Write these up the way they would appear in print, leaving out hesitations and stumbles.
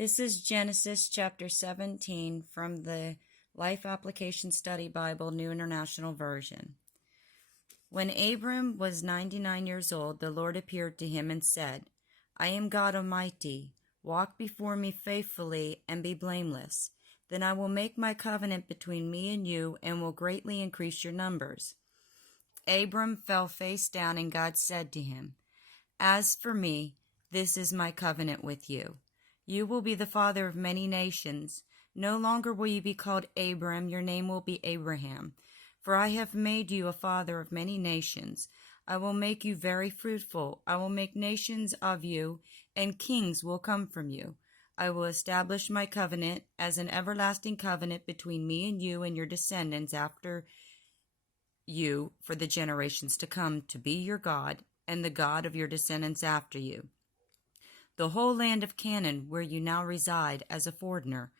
This is Genesis chapter 17 from the Life Application Study Bible, New International Version. When Abram was 99 years old, the Lord appeared to him and said, I am God Almighty. Walk before me faithfully and be blameless. Then I will make my covenant between me and you and will greatly increase your numbers. Abram fell face down, and God said to him, As for me, this is my covenant with you. You will be the father of many nations. No longer will you be called Abram, your name will be Abraham. For I have made you a father of many nations. I will make you very fruitful. I will make nations of you, and kings will come from you. I will establish my covenant as an everlasting covenant between me and you and your descendants after you for the generations to come, to be your God and the God of your descendants after you. The whole land of Canaan, where you now reside as a foreigner,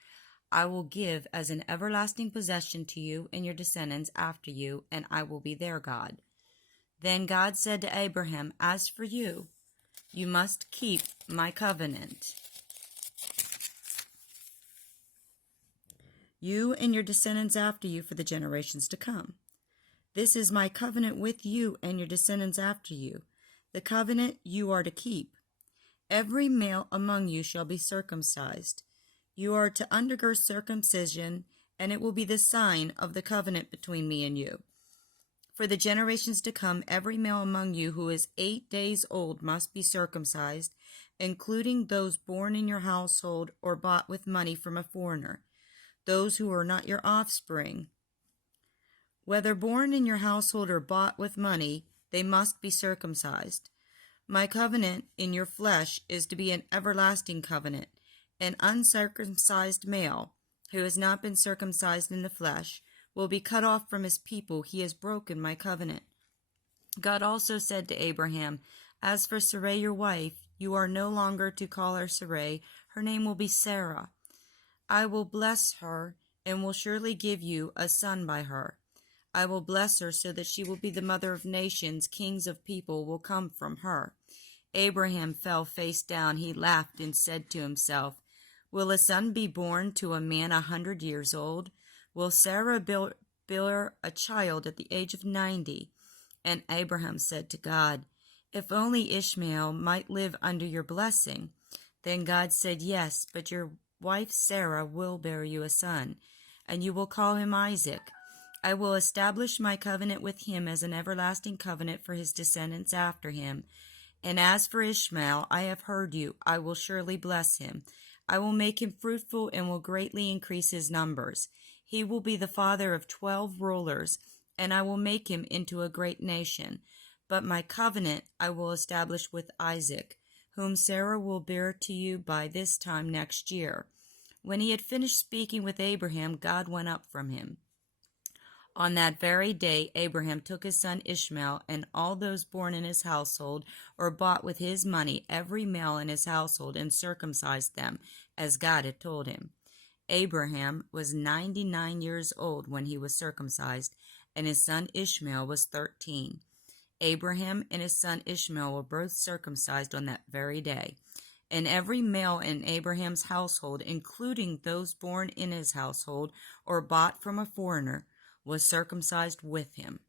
I will give as an everlasting possession to you and your descendants after you, and I will be their God. Then God said to Abraham, As for you, you must keep my covenant. You and your descendants after you for the generations to come. This is my covenant with you and your descendants after you, the covenant you are to keep. Every male among you shall be circumcised. You are to undergo circumcision, and it will be the sign of the covenant between me and you. For the generations to come, every male among you who is 8 days old must be circumcised, including those born in your household or bought with money from a foreigner, those who are not your offspring. Whether born in your household or bought with money, they must be circumcised. My covenant in your flesh is to be an everlasting covenant. An uncircumcised male, who has not been circumcised in the flesh, will be cut off from his people. He has broken my covenant. God also said to Abraham, As for Sarai your wife, you are no longer to call her Sarai. Her name will be Sarah. I will bless her and will surely give you a son by her. I will bless her so that she will be the mother of nations. Kings of people will come from her. Abraham fell face down. He laughed and said to himself, Will a son be born to a man 100 years old? Will Sarah bear a child at the age of 90? And Abraham said to God, If only Ishmael might live under your blessing. Then God said, Yes, but your wife Sarah will bear you a son, and you will call him Isaac. I will establish my covenant with him as an everlasting covenant for his descendants after him. And as for Ishmael, I have heard you. I will surely bless him. I will make him fruitful and will greatly increase his numbers. He will be the father of 12 rulers, and I will make him into a great nation. But my covenant I will establish with Isaac, whom Sarah will bear to you by this time next year. When he had finished speaking with Abraham, God went up from him. On that very day, Abraham took his son Ishmael and all those born in his household or bought with his money, every male in his household, and circumcised them, as God had told him. Abraham was 99 years old when he was circumcised, and his son Ishmael was 13. Abraham and his son Ishmael were both circumcised on that very day. And every male in Abraham's household, including those born in his household or bought from a foreigner, was circumcised with him.